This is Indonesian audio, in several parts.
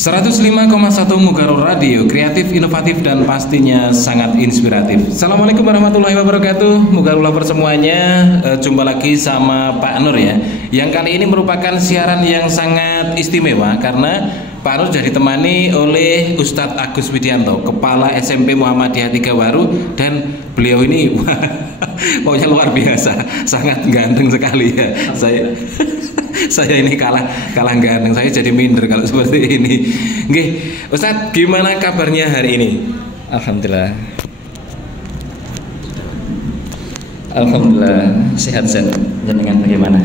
105,1 Mugarur Radio, kreatif, inovatif, dan pastinya sangat inspiratif. Assalamualaikum warahmatullahi wabarakatuh. Mugarur lover semuanya, jumpa lagi sama Pak Nur ya. Yang kali ini merupakan siaran yang sangat istimewa karena Pak Nur sudah ditemani oleh Ustadz Agus Widianto, Kepala SMP Muhammadiyah Tigawaru, dan beliau ini pokoknya luar biasa, sangat ganteng sekali ya. Saya ini kalah ganteng, saya jadi minder kalau seperti ini. Oke, Ustadz, gimana kabarnya hari ini? Alhamdulillah sehat. Jenengan bagaimana?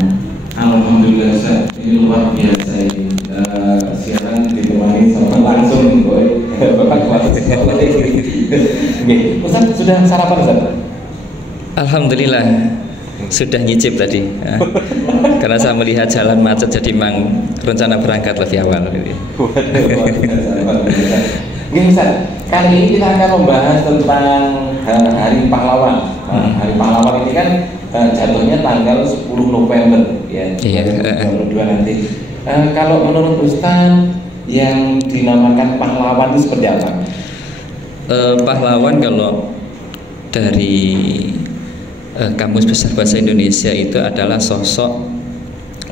Alhamdulillah, ini luar biasa ini. Siaran ditemani sama langsung Bapak. Oke, Ustadz sudah sarapan, Ustadz? Alhamdulillah sudah nyicip tadi. Karena saya melihat jalan macet, jadi memang rencana berangkat lebih awal. Oke, Ustaz, kali ini kita akan membahas tentang Hari Pahlawan. Hari Pahlawan ini kan jatuhnya tanggal 10 November ya, 2022 nanti. Kalau menurut Ustaz, yang dinamakan pahlawan itu seperti apa? Pahlawan kalau dari Kamus Besar Bahasa Indonesia itu adalah sosok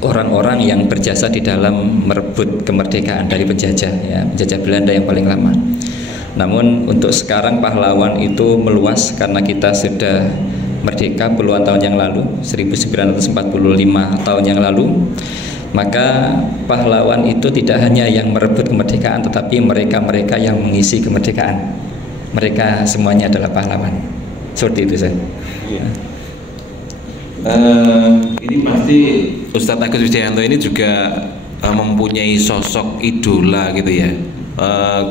orang-orang yang berjasa di dalam merebut kemerdekaan dari penjajah ya, penjajah Belanda yang paling lama. Namun untuk sekarang pahlawan itu meluas karena kita sudah merdeka puluhan tahun yang lalu, 1945 tahun yang lalu. Maka pahlawan itu tidak hanya yang merebut kemerdekaan, tetapi mereka-mereka yang mengisi kemerdekaan. Mereka semuanya adalah pahlawan. Seperti itu saya. Ya. Ini pasti Ustadz Agus Widianto ini juga mempunyai sosok idola gitu ya,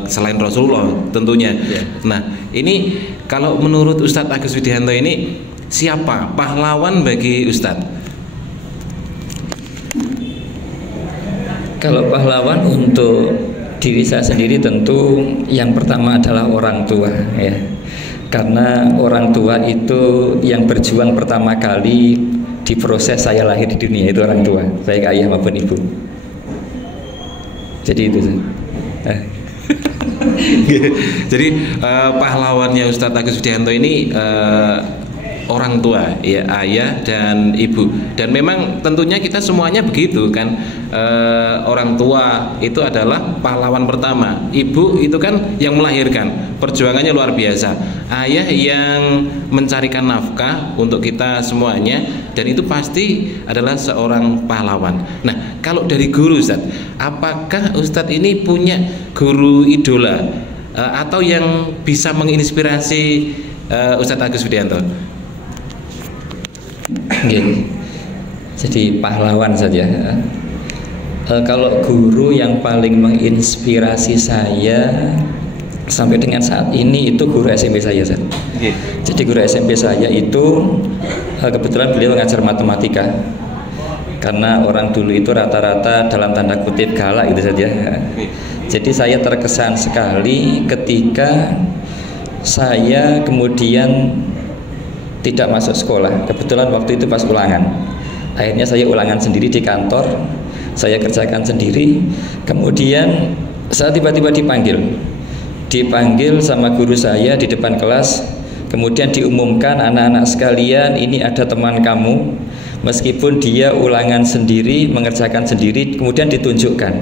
selain Rasulullah tentunya. Nah, ini kalau menurut Ustadz Agus Widianto ini siapa pahlawan bagi Ustadz? Kalau pahlawan untuk diri saya sendiri tentu yang pertama adalah orang tua ya. Karena orang tua itu yang berjuang pertama kali di proses saya lahir di dunia, itu orang tua, baik ayah maupun ibu. Jadi itu. Jadi pahlawannya Ustadz Agus Widianto ini orang tua ya, ayah dan ibu. Dan memang tentunya kita semuanya begitu kan, orang tua itu adalah pahlawan pertama, ibu itu kan yang melahirkan, perjuangannya luar biasa, ayah yang mencarikan nafkah untuk kita semuanya, dan itu pasti adalah seorang pahlawan. Nah, kalau dari guru Ustadz, apakah Ustadz ini punya guru idola atau yang bisa menginspirasi Ustadz Agus Widianto? Jadi pahlawan saja. Kalau guru yang paling menginspirasi saya sampai dengan saat ini itu guru SMP saya. Jadi guru SMP saya itu kebetulan beliau mengajar matematika. Karena orang dulu itu rata-rata dalam tanda kutip galak gitu saja. Jadi saya terkesan sekali ketika saya kemudian tidak masuk sekolah. Kebetulan waktu itu pas ulangan. Akhirnya saya ulangan sendiri di kantor, saya kerjakan sendiri. Kemudian saya tiba-tiba dipanggil sama guru saya di depan kelas. Kemudian diumumkan, anak-anak sekalian, ini ada teman kamu, meskipun dia ulangan sendiri, mengerjakan sendiri, kemudian ditunjukkan.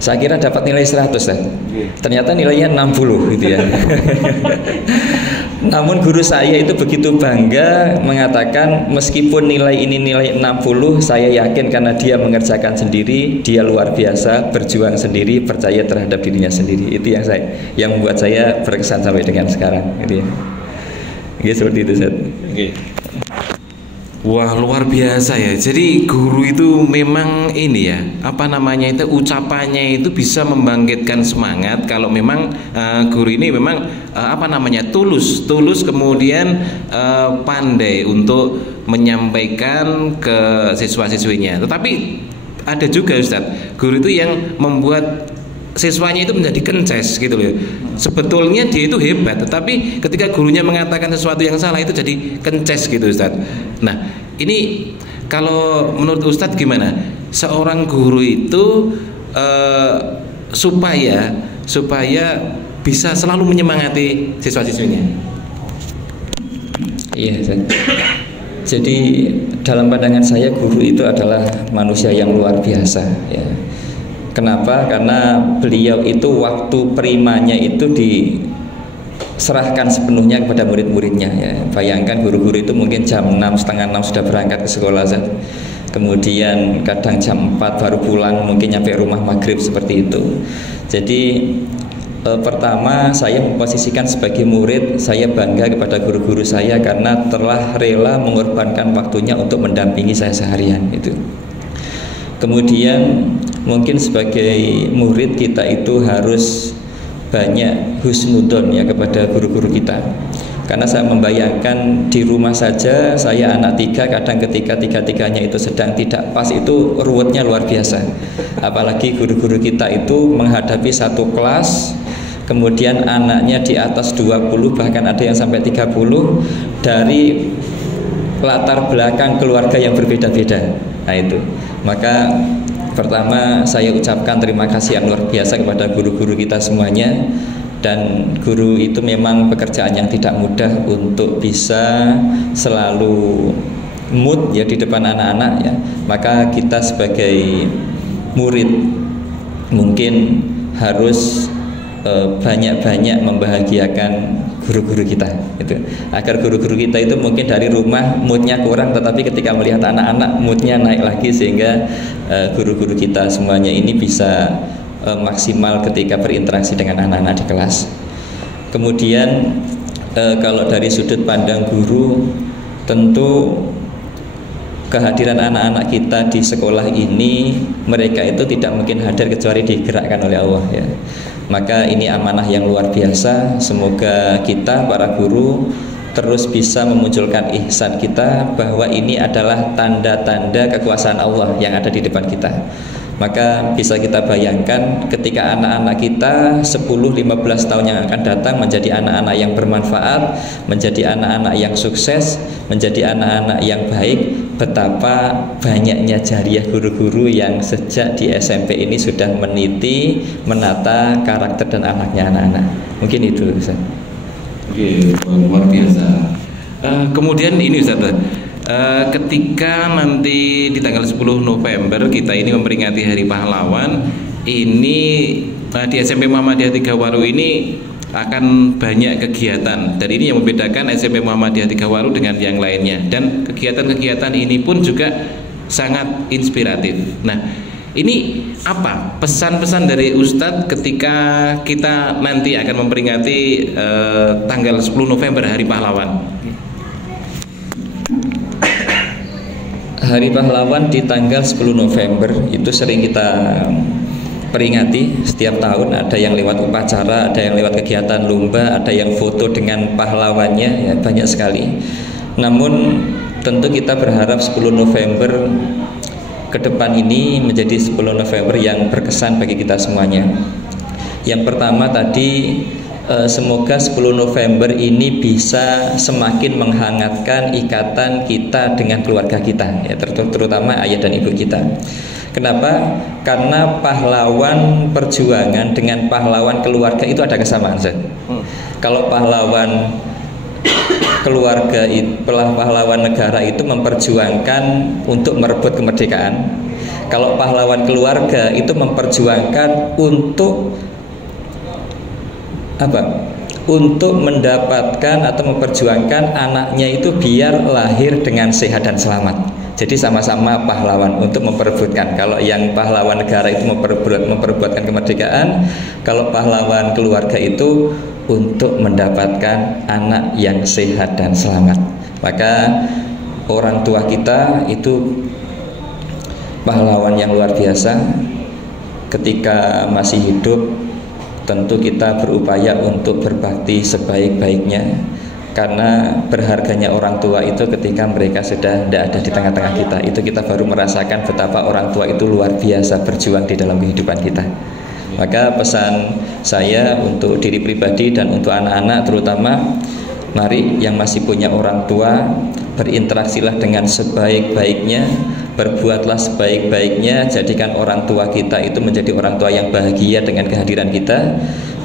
Saya kira dapat nilai 100 ternyata nilainya 60 gitu ya. Namun guru saya itu begitu bangga mengatakan, meskipun nilai ini nilai 60, saya yakin karena dia mengerjakan sendiri, dia luar biasa, berjuang sendiri, percaya terhadap dirinya sendiri. Itu yang membuat saya berkesan sampai dengan sekarang gitu ya. Seperti itu Ustaz. Wah, luar biasa ya. Jadi guru itu memang ini ya, apa namanya itu, ucapannya itu bisa membangkitkan semangat. Kalau memang guru ini memang apa namanya, tulus kemudian pandai untuk menyampaikan ke siswa-siswinya. Tetapi ada juga Ustadz, guru itu yang membuat siswanya itu menjadi kences gitu loh. Sebetulnya dia itu hebat, tetapi ketika gurunya mengatakan sesuatu yang salah itu jadi kences gitu Ustadz. Nah, ini kalau menurut Ustadz gimana? Seorang guru itu supaya bisa selalu menyemangati siswa-siswinya? Iya, jadi dalam pandangan saya guru itu adalah manusia yang luar biasa ya. Kenapa? Karena beliau itu waktu primanya itu diserahkan sepenuhnya kepada murid-muridnya ya. Bayangkan guru-guru itu mungkin jam 6, setengah 6 sudah berangkat ke sekolah kemudian kadang jam 4 baru pulang, mungkin nyampe rumah maghrib seperti itu. Jadi pertama saya memposisikan sebagai murid, saya bangga kepada guru-guru saya karena telah rela mengorbankan waktunya untuk mendampingi saya seharian itu. Kemudian mungkin sebagai murid kita itu harus banyak husnudon ya kepada guru-guru kita. Karena saya membayangkan di rumah saja saya anak 3, kadang ketika tiga-tiganya itu sedang tidak pas itu ruwetnya luar biasa. Apalagi guru-guru kita itu menghadapi satu kelas, kemudian anaknya di atas 20, bahkan ada yang sampai 30 dari latar belakang keluarga yang berbeda-beda. Nah itu, maka pertama saya ucapkan terima kasih yang luar biasa kepada guru-guru kita semuanya. Dan guru itu memang pekerjaan yang tidak mudah untuk bisa selalu mood ya di depan anak-anak ya. Maka kita sebagai murid mungkin harus banyak-banyak membahagiakan guru-guru kita itu, agar guru-guru kita itu mungkin dari rumah moodnya kurang, tetapi ketika melihat anak-anak moodnya naik lagi, sehingga guru-guru kita semuanya ini bisa maksimal ketika berinteraksi dengan anak-anak di kelas. Kemudian kalau dari sudut pandang guru, tentu kehadiran anak-anak kita di sekolah ini, mereka itu tidak mungkin hadir kecuali digerakkan oleh Allah ya. Maka ini amanah yang luar biasa. Semoga kita para guru terus bisa memunculkan ihsan kita bahwa ini adalah tanda-tanda kekuasaan Allah yang ada di depan kita. Maka bisa kita bayangkan ketika anak-anak kita 10-15 tahun yang akan datang menjadi anak-anak yang bermanfaat, menjadi anak-anak yang sukses, menjadi anak-anak yang baik, betapa banyaknya jariah guru-guru yang sejak di SMP ini sudah meniti, menata karakter dan akhlaknya anak-anak. Mungkin itu Ustaz. Oke, luar biasa. Kemudian ini Ustaz, ketika nanti di tanggal 10 November kita ini memperingati Hari Pahlawan, ini di SMP Muhammadiyah 3 Waru ini akan banyak kegiatan, dan ini yang membedakan SMP Muhammadiyah 3 Waru dengan yang lainnya, dan kegiatan-kegiatan ini pun juga sangat inspiratif. Nah, ini apa pesan-pesan dari Ustadz ketika kita nanti akan memperingati tanggal 10 November Hari Pahlawan? Hari Pahlawan di tanggal 10 November itu sering kita peringati setiap tahun. Ada yang lewat upacara, ada yang lewat kegiatan lomba, ada yang foto dengan pahlawannya ya, banyak sekali. Namun tentu kita berharap 10 November ke depan ini menjadi 10 November yang berkesan bagi kita semuanya. Yang pertama tadi, semoga 10 November ini bisa semakin menghangatkan ikatan kita dengan keluarga kita ya, terutama ayah dan ibu kita. Kenapa? Karena pahlawan perjuangan dengan pahlawan keluarga itu ada kesamaan. Kalau pahlawan keluarga, pahlawan negara itu memperjuangkan untuk merebut kemerdekaan. Kalau pahlawan keluarga itu memperjuangkan untuk untuk mendapatkan atau memperjuangkan anaknya itu biar lahir dengan sehat dan selamat. Jadi sama-sama pahlawan untuk memperebutkan. Kalau yang pahlawan negara itu memperebutkan kemerdekaan, kalau pahlawan keluarga itu untuk mendapatkan anak yang sehat dan selamat. Maka orang tua kita itu pahlawan yang luar biasa. Ketika masih hidup, tentu kita berupaya untuk berbakti sebaik-baiknya, karena berharganya orang tua itu ketika mereka sudah tidak ada di tengah-tengah kita. Itu kita baru merasakan betapa orang tua itu luar biasa berjuang di dalam kehidupan kita. Maka pesan saya untuk diri pribadi dan untuk anak-anak terutama, mari yang masih punya orang tua, berinteraksilah dengan sebaik-baiknya, berbuatlah sebaik-baiknya, jadikan orang tua kita itu menjadi orang tua yang bahagia dengan kehadiran kita.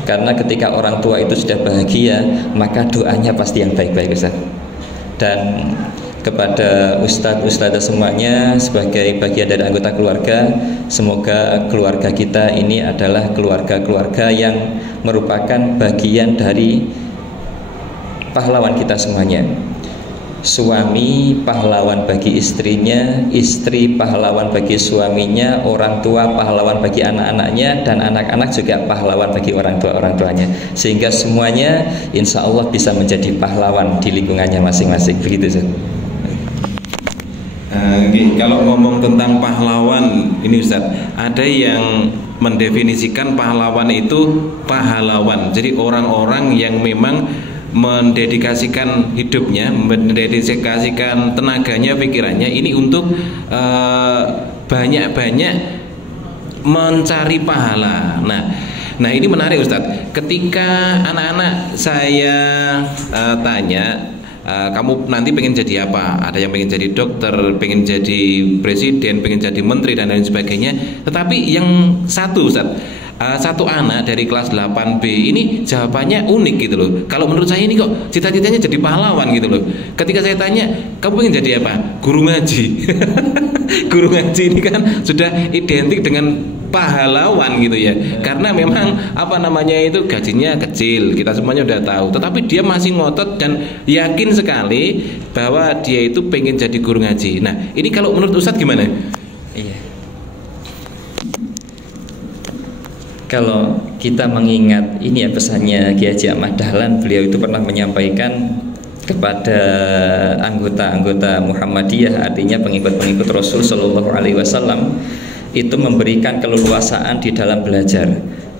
Karena ketika orang tua itu sudah bahagia, maka doanya pasti yang baik-baik, Ustaz. Dan kepada ustadz-ustadzah semuanya sebagai bagian dari anggota keluarga, semoga keluarga kita ini adalah keluarga-keluarga yang merupakan bagian dari pahlawan kita semuanya. Suami pahlawan bagi istrinya, istri pahlawan bagi suaminya, orang tua pahlawan bagi anak-anaknya, dan anak-anak juga pahlawan bagi orang tuanya. Sehingga semuanya insya Allah bisa menjadi pahlawan di lingkungannya masing-masing. Begitu, Ustaz. Kalau ngomong tentang pahlawan ini, Ustaz, ada yang mendefinisikan pahlawan itu pahlawan. Jadi orang-orang yang memang mendedikasikan hidupnya, mendedikasikan tenaganya, pikirannya ini untuk banyak-banyak mencari pahala. Nah ini menarik, Ustadz. Ketika anak-anak saya tanya, kamu nanti pengen jadi apa? Ada yang pengen jadi dokter, pengen jadi presiden, pengen jadi menteri dan lain sebagainya. Tetapi yang satu, Ustadz, satu anak dari kelas 8B ini jawabannya unik gitu loh. Kalau menurut saya ini kok cita-citanya jadi pahlawan gitu loh. Ketika saya tanya, kamu pengen jadi apa? Guru ngaji. Guru ngaji ini kan sudah identik dengan pahlawan gitu ya. Karena memang apa namanya itu gajinya kecil, kita semuanya udah tahu. Tetapi dia masih ngotot dan yakin sekali bahwa dia itu pengen jadi guru ngaji. Nah, ini kalau menurut Ustadz gimana? Iya. Kalau kita mengingat ini ya pesannya Kiai Haji Ahmad Dahlan, beliau itu pernah menyampaikan kepada anggota-anggota Muhammadiyah, artinya pengikut-pengikut Rasul Shallallahu Alaihi Wasallam, itu memberikan keleluasaan di dalam belajar.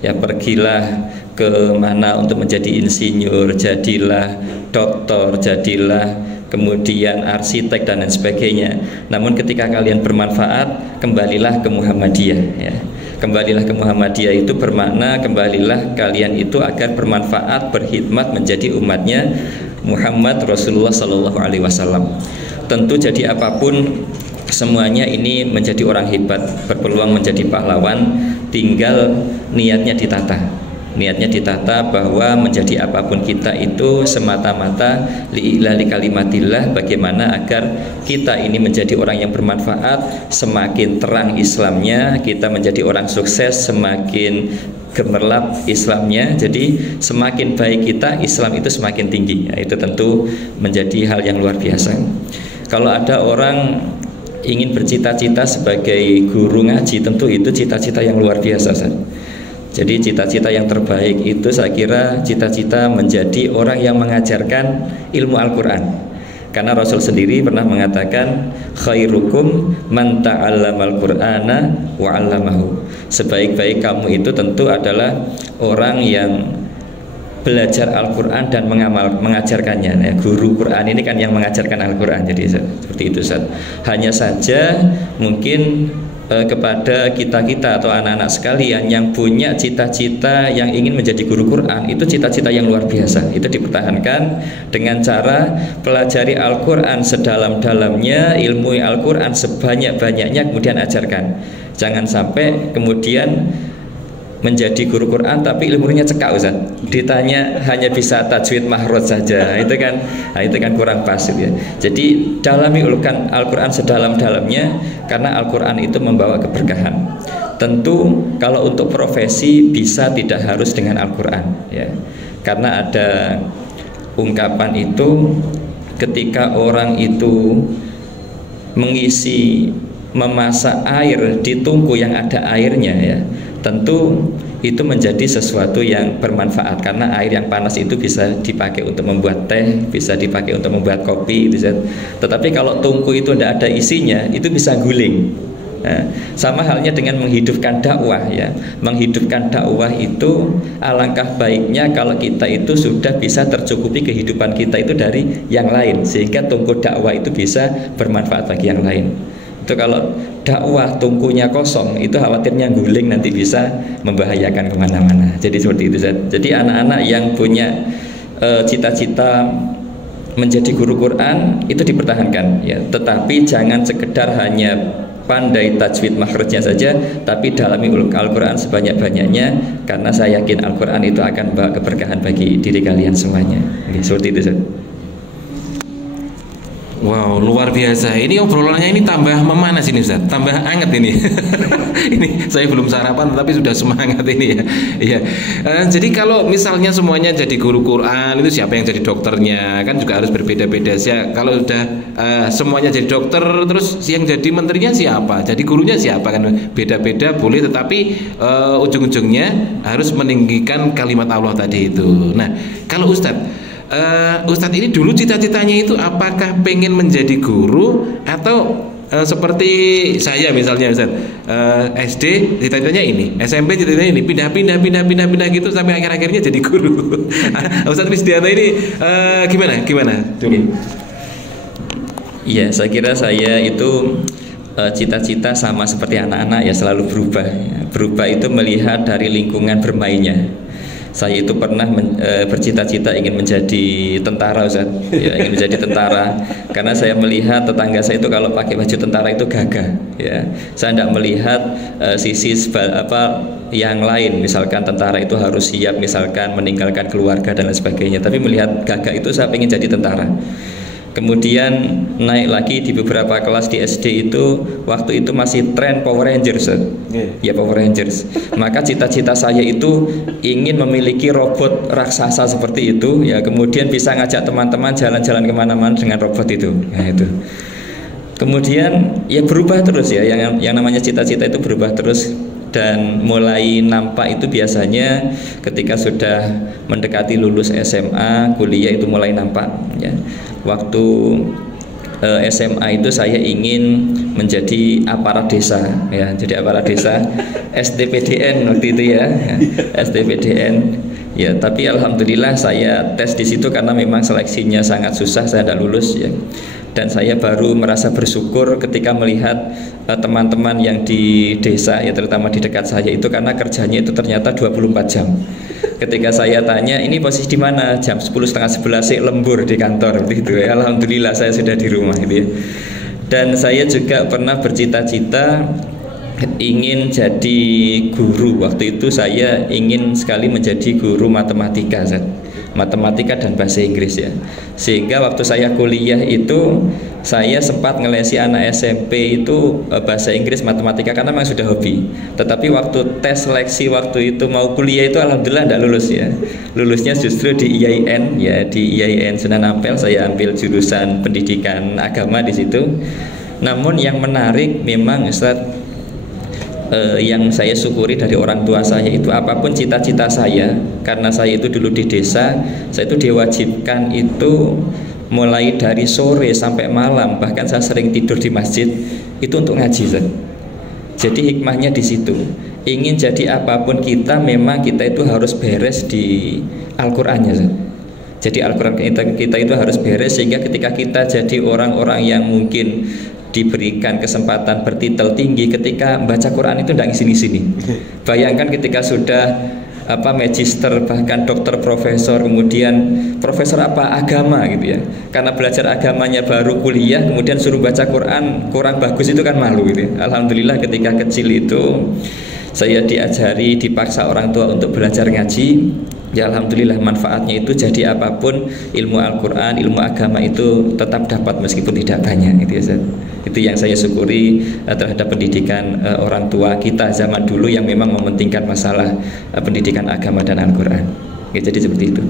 Ya, pergilah ke mana untuk menjadi insinyur, jadilah doktor, jadilah kemudian arsitek dan lain sebagainya. Namun ketika kalian bermanfaat, kembalilah ke Muhammadiyah. Ya. Kembalilah ke Muhammadiyah itu bermakna kembalilah kalian itu agar bermanfaat, berkhidmat menjadi umatnya Muhammad Rasulullah Sallallahu Alaihi Wasallam. Tentu jadi apapun semuanya ini menjadi orang hebat, berpeluang menjadi pahlawan, tinggal niatnya ditata. Niatnya ditata bahwa menjadi apapun kita itu semata-mata li'i'lali kalimatillah, bagaimana agar kita ini menjadi orang yang bermanfaat, semakin terang Islamnya, kita menjadi orang sukses, semakin gemerlap Islamnya, jadi semakin baik kita, Islam itu semakin tinggi. Ya, itu tentu menjadi hal yang luar biasa. Kalau ada orang ingin bercita-cita sebagai guru ngaji, tentu itu cita-cita yang luar biasa, Ustaz. Jadi cita-cita yang terbaik itu saya kira cita-cita menjadi orang yang mengajarkan ilmu Al-Quran. Karena Rasul sendiri pernah mengatakan, khairukum man ta'allamal Qur'ana wa 'allamahu. Sebaik-baik kamu itu tentu adalah orang yang belajar Al-Quran dan mengajarkannya. Ya, guru Quran ini kan yang mengajarkan Al-Quran. Jadi seperti itu, Ustaz. Hanya saja mungkin kepada kita-kita atau anak-anak sekalian yang punya cita-cita yang ingin menjadi guru Quran, itu cita-cita yang luar biasa. Itu dipertahankan dengan cara pelajari Al-Quran sedalam-dalamnya, ilmu Al-Quran sebanyak-banyaknya, kemudian ajarkan. Jangan sampai kemudian menjadi guru Quran tapi ilmunya cekak, Ustaz. Ditanya hanya bisa tajwid mahraj saja. Itu kan kurang pas ya. Jadi dalami Al-Quran sedalam-dalamnya, karena Al-Quran itu membawa keberkahan. Tentu kalau untuk profesi bisa tidak harus dengan Al-Quran ya. Karena ada ungkapan itu, ketika orang itu memasak air di tungku yang ada airnya ya, tentu itu menjadi sesuatu yang bermanfaat, karena air yang panas itu bisa dipakai untuk membuat teh, bisa dipakai untuk membuat kopi gitu. Tetapi kalau tungku itu tidak ada isinya, itu bisa guling. Nah, sama halnya dengan menghidupkan dakwah ya. Menghidupkan dakwah itu alangkah baiknya kalau kita itu sudah bisa tercukupi kehidupan kita itu dari yang lain, sehingga tungku dakwah itu bisa bermanfaat bagi yang lain. Itu kalau dakwah tungkunya kosong, itu khawatirnya guling, nanti bisa membahayakan kemana-mana. Jadi seperti itu. Jadi anak-anak yang punya cita-cita menjadi guru Quran itu dipertahankan ya, tetapi jangan sekedar hanya pandai tajwid makhrajnya saja, tapi dalami Al-Quran sebanyak-banyaknya, karena saya yakin Al-Quran itu akan membawa keberkahan bagi diri kalian semuanya. Oke, seperti itu Ustaz. Wow, luar biasa. Ini obrolannya ini tambah memanas ini Ustaz, tambah hangat ini. Ini saya belum sarapan tapi sudah semangat ini ya. Iya. Jadi kalau misalnya semuanya jadi guru Quran, itu siapa yang jadi dokternya? Kan juga harus berbeda-beda sih. Kalau sudah semuanya jadi dokter, terus yang jadi menterinya siapa? Jadi gurunya siapa? Kan beda-beda boleh, tetapi ujung-ujungnya harus meninggikan kalimat Allah tadi itu. Nah, kalau Ustadz ini dulu cita-citanya itu apakah pengen menjadi guru atau seperti saya misalnya Ustadz, SD cita-citanya ini, SMP cita-citanya ini, pindah gitu sampai akhir-akhirnya jadi guru. Ustadz Wisdianto ini gimana dulu? Iya, saya kira saya itu cita-cita sama seperti anak-anak ya, selalu berubah. Berubah itu melihat dari lingkungan bermainnya. Saya itu pernah bercita-cita ingin menjadi tentara Ustaz, ya, ingin menjadi tentara, karena saya melihat tetangga saya itu kalau pakai baju tentara itu gagah, ya. Saya tidak melihat sisi yang lain, misalkan tentara itu harus siap, misalkan meninggalkan keluarga dan lain sebagainya, tapi melihat gagah itu saya ingin jadi tentara. Kemudian naik lagi di beberapa kelas di SD itu, waktu itu masih tren Power Rangers, ya Power Rangers. Maka cita-cita saya itu ingin memiliki robot raksasa seperti itu, ya. Kemudian bisa ngajak teman-teman jalan-jalan kemana-mana dengan robot itu, ya itu. Kemudian ya berubah terus ya, yang namanya cita-cita itu berubah terus. Dan mulai nampak itu biasanya ketika sudah mendekati lulus SMA, kuliah itu mulai nampak ya. Waktu SMA itu saya ingin menjadi aparat desa ya, jadi aparat desa SDPDN waktu itu ya, SDPDN ya. Tapi alhamdulillah saya tes di situ karena memang seleksinya sangat susah, saya tidak lulus ya. Dan saya baru merasa bersyukur ketika melihat teman-teman yang di desa ya, terutama di dekat saya itu, karena kerjanya itu ternyata 24 jam. Ketika saya tanya ini posisi di mana, jam 10:30 sih lembur di kantor gitu ya. Alhamdulillah saya sudah di rumah gitu ya. Dan saya juga pernah bercita-cita ingin jadi guru. Waktu itu saya ingin sekali menjadi guru matematika dan bahasa Inggris ya. Sehingga waktu saya kuliah itu saya sempat ngelesi anak SMP itu bahasa Inggris, matematika karena memang sudah hobi. Tetapi waktu tes seleksi waktu itu mau kuliah itu alhamdulillah tidak lulus ya. Lulusnya justru di IAIN ya, di IAIN Sunan Ampel. Saya ambil jurusan pendidikan agama di situ. Namun yang menarik memang Ustadz, yang saya syukuri dari orang tua saya itu, apapun cita-cita saya, karena saya itu dulu di desa, saya itu diwajibkan itu mulai dari sore sampai malam, bahkan saya sering tidur di masjid itu untuk ngaji. Jadi hikmahnya di situ. Ingin jadi apapun kita, memang kita itu harus beres di Al-Qur'annya. Jadi Al-Qur'an kita itu harus beres, sehingga ketika kita jadi orang-orang yang mungkin diberikan kesempatan bertitel tinggi, ketika baca Quran itu tidak sini-sini. Bayangkan ketika sudah magister, bahkan dokter, profesor, kemudian profesor agama gitu ya. Karena belajar agamanya baru kuliah, kemudian suruh baca Quran kurang bagus, itu kan malu gitu ya. Alhamdulillah ketika kecil itu saya diajari, dipaksa orang tua untuk belajar ngaji. Ya alhamdulillah manfaatnya itu, jadi apapun ilmu Al-Quran, ilmu agama itu tetap dapat meskipun tidak banyak gitu ya. Itu yang saya syukuri terhadap pendidikan orang tua kita zaman dulu yang memang mementingkan masalah pendidikan agama dan Al-Quran. Jadi seperti itu.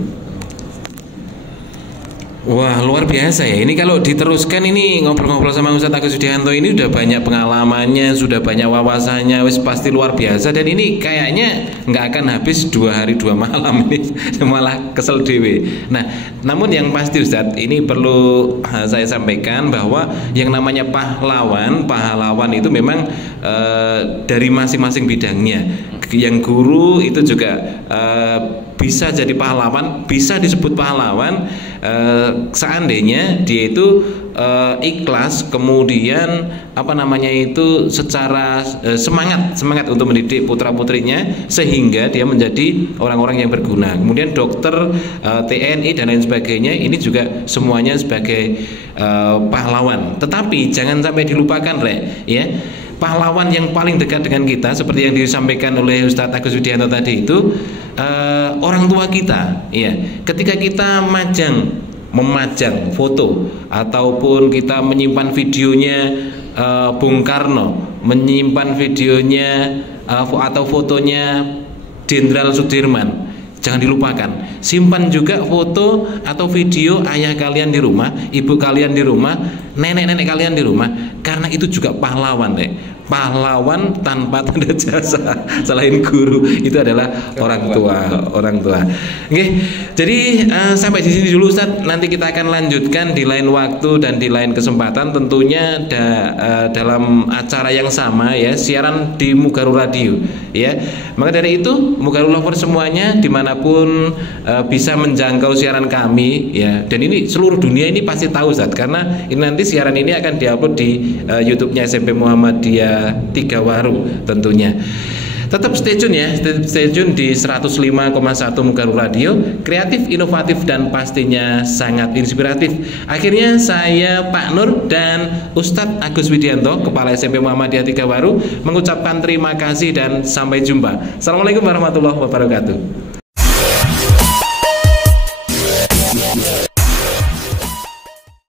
Wah luar biasa ya. Ini kalau diteruskan ini ngobrol-ngobrol sama Ustadz Agus Widianto ini udah banyak pengalamannya, sudah banyak wawasannya, wis pasti luar biasa. Dan ini kayaknya nggak akan habis 2 hari 2 malam ini, malah kesel dewe. Nah, namun yang pasti Ustadz, ini perlu saya sampaikan bahwa yang namanya pahlawan itu memang dari masing-masing bidangnya. Yang guru itu juga bisa jadi pahlawan, bisa disebut pahlawan seandainya dia itu ikhlas, kemudian secara semangat untuk mendidik putra-putrinya sehingga dia menjadi orang-orang yang berguna. Kemudian dokter, TNI dan lain sebagainya, ini juga semuanya sebagai pahlawan. Tetapi jangan sampai dilupakan ya. pahlawan yang paling dekat dengan kita seperti yang disampaikan oleh Ustadz Agus Widianto tadi itu orang tua kita, ya. Ketika kita memajang foto ataupun kita menyimpan videonya Bung Karno, menyimpan videonya atau fotonya Jenderal Sudirman, jangan dilupakan. Simpan juga foto atau video ayah kalian di rumah, ibu kalian di rumah, nenek-nenek kalian di rumah, karena itu juga pahlawan, pahlawan tanpa tanda jasa selain guru itu adalah orang tua. Oke, jadi sampai di sini dulu Ustadz. Nanti kita akan lanjutkan di lain waktu dan di lain kesempatan, tentunya dalam acara yang sama, ya, siaran di Mugaru Radio, ya. Maka dari itu Mugaru Lover semuanya dimanapun bisa menjangkau siaran kami, ya. Dan ini seluruh dunia ini pasti tahu Ustadz, karena ini nanti siaran ini akan diupload di YouTube-nya SMP Muhammadiyah 3 Waru tentunya. Tetap stay tune ya, stay tune di 105,1 Mugaru Radio, kreatif, inovatif, dan pastinya sangat inspiratif. Akhirnya saya Pak Nur dan Ustadz Agus Widianto, Kepala SMP Muhammadiyah 3 Waru, mengucapkan terima kasih dan sampai jumpa. Assalamualaikum warahmatullahi wabarakatuh.